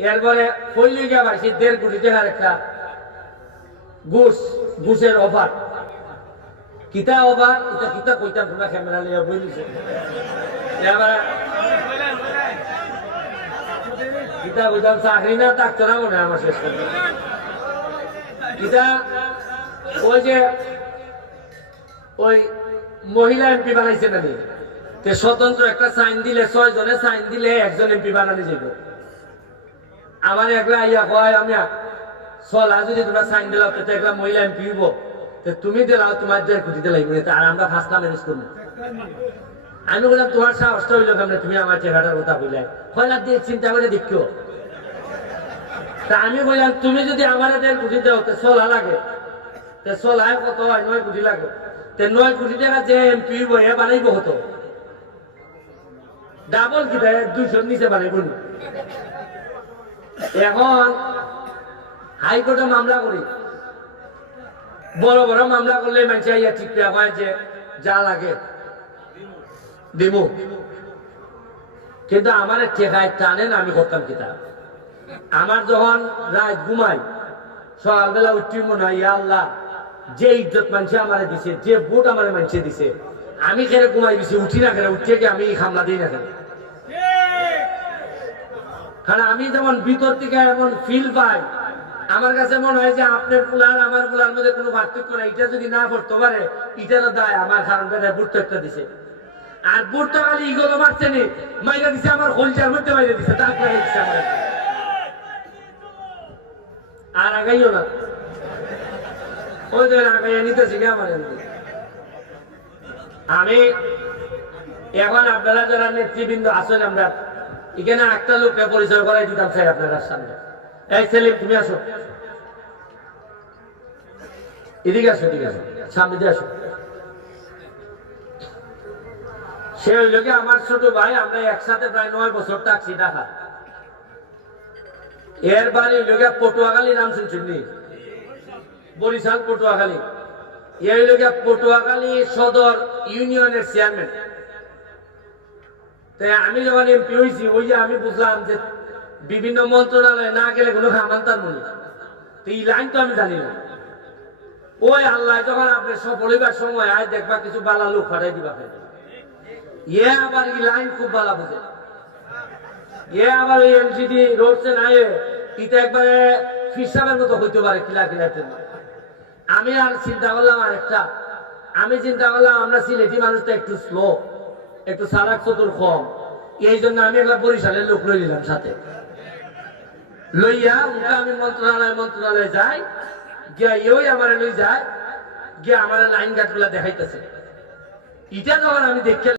এরপরে গিয়া পাইছি দেড় কোটি টাকার একটা ঘুষ, ঘুষের অফার। কিতা অফার? এটা কিতা কইতাম, তোমরা ক্যামেরা লিয়া বইলিছে কিতা চাকরি না মনে হয় আমার শেষ করতে কিতা? ওই যে, ওই মহিলা এমপি বানাইছে না তে স্বতন্ত্র একটা সাইন দিলে ছয় জনে সাইন দিলে একজন এমপি বানানি যাব আমার একলা ইয়া কয় আমি চলা যদি তোমরা সাইন দিলাও, তো একলা মহিলা এমপি হইব। তে তুমি দিলাও তোমার দেড় কোটি দিলাই আর আমরা ফার্স্টটা ম্যানেজ করব। আমি বললাম, তোমার সাহসটা হইল কেমন? তুমি আমার চেহারাটার কথা বললাই। কয়লা দিয়ে চিন্তা করে দেখিও। তা আমি বললাম, তুমি যদি আমার দেড় কোটি দাও, তো চলা লাগে। তে চলায় কত হয়? নয় কোটি লাগে। তে নয় কোটি টাকা যে এমপি বইয়া বানাইব হতো ডাবল কি দেয় দুইশোর নিচে বানাইব নি। এখন হাইকোর্টে মামলা করি। বড় বড় মামলা করলে মানুষ ইয়া ঠিক হয় যে যা লাগে। দিমু। কিন্তু আমার ঠেকায় টানেন আমি করতাম কিতাব আমার যখন রাত ঘুমাই সকালবেলা উঠি মনে হয় আল্লাহ, যে ইজ্জত মানুষে আমার দিছে, যে বুট আমার মানুষে দিছে, আমি কেন ঘুমাই দিছি, উঠি না কেন, উঠে কি আমি খামলা দিই না কেন? কারণ আমি যেমন ভিতর থেকে এমন ফিল পাই, আমার কাছে মনে হয় যে আপনার ফুলার আমার ফুলার মধ্যে কোনো পার্থক্য নাই। এটা যদি না করতে পারে এটারও দায় আমার, কারণ বুট তো একটা দিছে। আর বুট তো খালি ইগোলো মারছে নি, মাইরা দিছে আমার হোলচার মধ্যে মাইরা দিছে তারপরে দিছে আমার আর আগাইও না। ওই যে আগাইয়া নিতেছি কে আমার। আমি, এখন আপনারা যারা নেতৃবৃন্দ আছেন আমরা এখানে একটা লোককে পরিচয় করাই দিতাম চাই আপনার সামনে। এই সেলিম, তুমি আসো। এদিকে আসো এদিকে আসো। সামনে দিয়ে আসো। সে আমার ছোট ভাই, আমরা একসাথে প্রায় নয় বছর থাকছি ঢাকা। এর বাড়ি হইল পটুয়াখালী নাম শুনছেন? বরিশাল পটুয়াখালী। এ হইল পটুয়াখালী সদর ইউনিয়নের চেয়ারম্যান। তাই আমি যখন এমপি হয়েছি ওই যে আমি বুঝলাম যে বিভিন্ন মন্ত্রণালয়ে না গেলে কোনো খামান্তার মনে তো এই লাইন তো আমি জানি না। ওই আল্লাহ যখন আপনি সফল হইবার সময় আয় দেখবা কিছু বালা লোক ফাটাই দিবা ইয়ে আবার এই লাইন খুব ভালো বুঝে। ইয়ে আবার ওই এনসিডি রোডসে নাই এটা একবারে ফিসাবের মতো হইতে পারে কিলা কিলাতে আমি আর চিন্তা করলাম আর একটা আমি চিন্তা করলাম আমরা সিলেটি মানুষটা একটু স্লো একটু সারাক চতুর কম। এই জন্য আমি একটা বরিশালের লোক লই নিলাম সাথে। লইয়া উনকা আমি মন্ত্রণালয়, মন্ত্রণালয়ে যাই, গিয়া ইউই আমার লই যায়, গিয়া আমার লাইন গাছগুলা দেখাইতেছে। ইটা যখন আমি দেখে